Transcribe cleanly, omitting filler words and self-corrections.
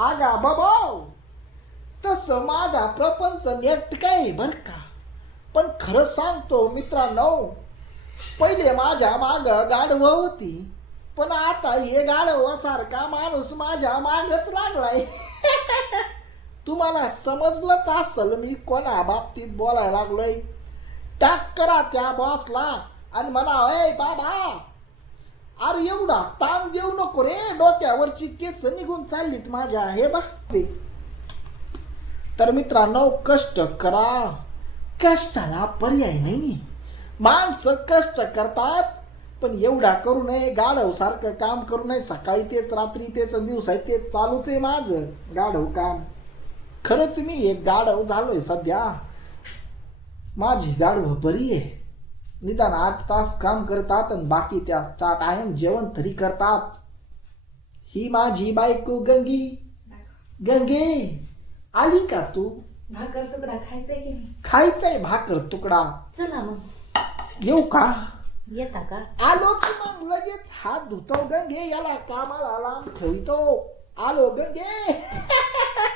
आगा बाबा तसं माझा प्रपंच नेट काय बर का, पण खरं सांगतो मित्रांनो, पहिले माझ्या माग गाढव होती, पण आता हे गाढवासारखा माणूस माझ्या मागच लागलाय. तुम्हाला समजलंच असल मी कोणा बाबतीत बोलायला लागलोय. टाक करा त्या बॉसला आणि म्हणा, ए बाबा, अरे एवढा ताण देऊ नको रे, डोक्यावरची केस निघून चाललीत माझ्या. हे बा तर मित्रांनो, कष्ट करा, कष्टाला पर्याय नाही. माणसं कष्ट करतात, पण एवढा करू नये, गाढव सारखं काम करू नये. सकाळी तेच, रात्री तेच, दिवसा तेच चालूच आहे माझं गाढव काम. खरंच मी एक गाढव झालोय सध्या. माझी गाढव बरी आहे, निदान 8 तास काम करतात आणि बाकी त्या टाइम जेवण तरी करतात. ही माझी बायको गंगी. गंगे, आली का तू? भाकर तुकडा खायचाय की नाही? खायचंय भाकर तुकडा. चला मग येऊ का? येता का? आलोच मग, लगेच हात धुतो. गंगे याला कामाला लांब ठेवितो. आलो गंगे.